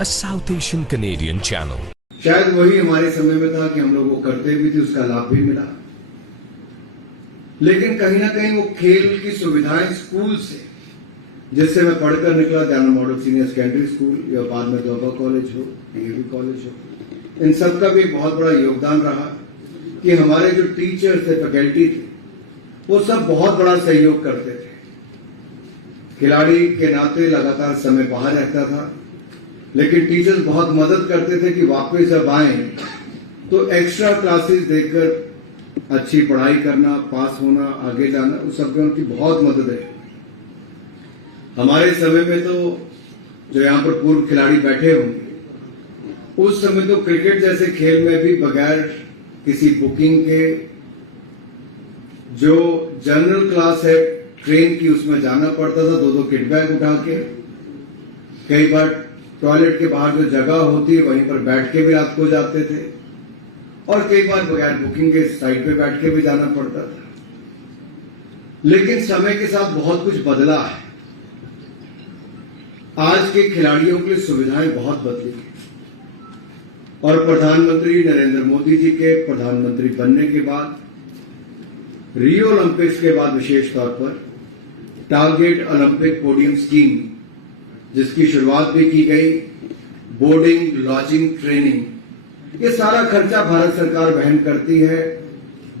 a South Asian Canadian channel. शायद वही हमारे समय में था कि हम लोग वो करते भी थे, उसका लाभ भी मिला। लेकिन कहीं ना कहीं वो खेल की सुविधाएं स्कूल से, जिससे मैं पढ़कर निकला, Dayanand model senior secondary school या बाद में दोबा कॉलेज हो, डीएवी कॉलेज हो, इन सब का भी बहुत बड़ा योगदान रहा कि हमारे जो टीचर्स थे, फैकल्टी थे, वो सब बहुत बड़ा सहयोग करते थे। खिलाड़ी के नाते लगातार समय बाहर रहता था, लेकिन टीचर्स बहुत मदद करते थे कि वापस जब आए तो एक्स्ट्रा क्लासेस देकर अच्छी पढ़ाई करना, पास होना, आगे जाना, उस सब में उनकी बहुत मदद है। हमारे समय में तो जो यहाँ पर पूर्व खिलाड़ी बैठे होंगे, उस समय तो क्रिकेट जैसे खेल में भी बगैर किसी बुकिंग के जो जनरल क्लास है ट्रेन की, उसमें जाना पड़ता था, दो किट बैग उठा के। कई बार टॉयलेट के बाहर जो जगह होती है वहीं पर बैठ के भी रात को जाते थे, और कई बार बगैर बुकिंग के साइड पे बैठ के भी जाना पड़ता था। लेकिन समय के साथ बहुत कुछ बदला है। आज के खिलाड़ियों के लिए सुविधाएं बहुत बदली हैं, और प्रधानमंत्री नरेंद्र मोदी जी के प्रधानमंत्री बनने के बाद, रियो ओलंपिक्स के बाद विशेष तौर पर टारगेट ओलंपिक पोडियम स्कीम, जिसकी शुरुआत भी की गई, बोर्डिंग, लॉजिंग, ट्रेनिंग, ये सारा खर्चा भारत सरकार वहन करती है।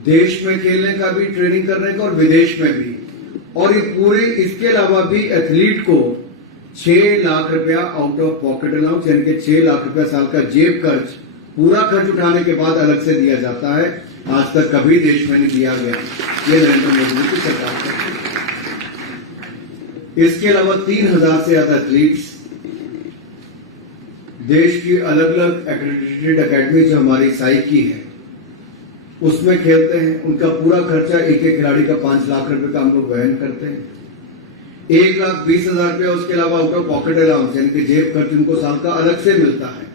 देश में खेलने का भी, ट्रेनिंग करने का, और विदेश में भी। और ये पूरे, इसके अलावा भी एथलीट को 6 लाख रुपया आउट ऑफ पॉकेट अलाउंस, यानी कि 6 लाख रुपया साल का जेब खर्च, पूरा खर्च उठाने के बाद अलग से दिया जाता है। आज तक कभी देश में नहीं दिया गया, ये नरेंद्र मोदी की सरकार का। इसके अलावा 3000 से ज्यादा एथलीट्स देश की अलग अलग एक्रेडिटेड अकेडमी जो हमारी साई की है, उसमें खेलते हैं। उनका पूरा खर्चा एक एक खिलाड़ी का 5 लाख रुपए का हम लोग वहन करते हैं। 1,20,000 रुपया उसके अलावा आउट ऑफ पॉकेट अलाउंस, यानी कि जेब खर्च उनको साल का अलग से मिलता है,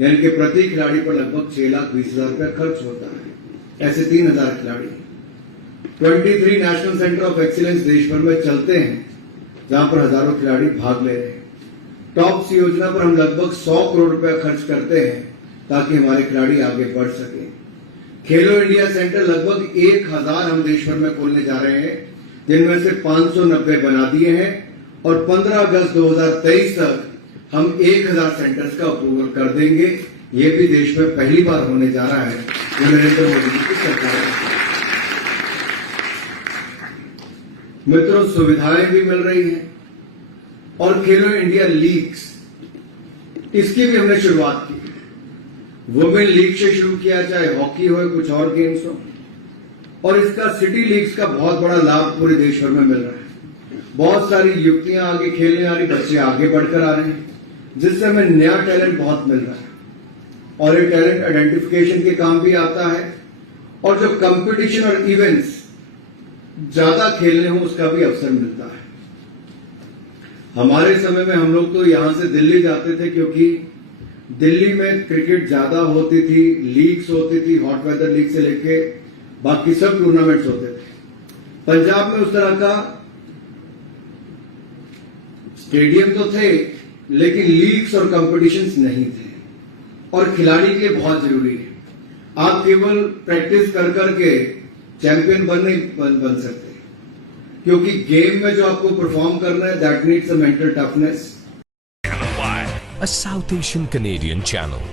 यानी कि प्रति खिलाड़ी पर लगभग 6,20,000 रुपया खर्च होता है। ऐसे 3,000 खिलाड़ी। 23 नेशनल सेंटर ऑफ एक्सीलेंस देश भर में चलते हैं, जहां पर हजारों खिलाड़ी भाग ले रहे हैं। टॉप्स योजना पर हम लगभग 100 करोड़ रुपया खर्च करते हैं ताकि हमारे खिलाड़ी आगे बढ़ सके। खेलो इंडिया सेंटर लगभग 1,000 हम देश भर में खोलने जा रहे हैं, जिनमें से 590 बना दिए हैं, और 15 अगस्त 2023 तक हम 1,000 सेंटर्स का अप्रूवल कर देंगे। ये भी देश में पहली बार होने जा रहा है, ये नरेंद्र मोदी जी की सरकार है। मित्रों, सुविधाएं भी मिल रही हैं, और खेलो इंडिया लीग्स, इसकी भी हमने शुरुआत की। वुमेन लीग से शुरू किया, चाहे हॉकी हो, कुछ और गेम्स हो, और इसका सिटी लीग्स का बहुत बड़ा लाभ पूरे देश भर में मिल रहा है। बहुत सारी युवतियां आगे खेलने आ रही, बच्चे आगे बढ़कर आ रहे हैं, जिससे हमें नया टैलेंट बहुत मिल रहा है, और ये टैलेंट आइडेंटिफिकेशन के काम भी आता है, और जो कंपटीशन और इवेंट्स ज्यादा खेलने हो उसका भी अवसर मिलता है। हमारे समय में हम लोग तो यहां से दिल्ली जाते थे, क्योंकि दिल्ली में क्रिकेट ज्यादा होती थी, लीग्स होती थी, हॉट वेदर लीग से लेके बाकी सब टूर्नामेंट्स होते थे। पंजाब में उस तरह का स्टेडियम तो थे, लेकिन लीग्स और कंपटीशंस नहीं थे, और खिलाड़ी के लिए बहुत जरूरी है। आप केवल प्रैक्टिस कर करके चैंपियन बन सकते, क्योंकि गेम में जो आपको परफॉर्म करना है, that needs a mental toughness. A South Asian Canadian channel.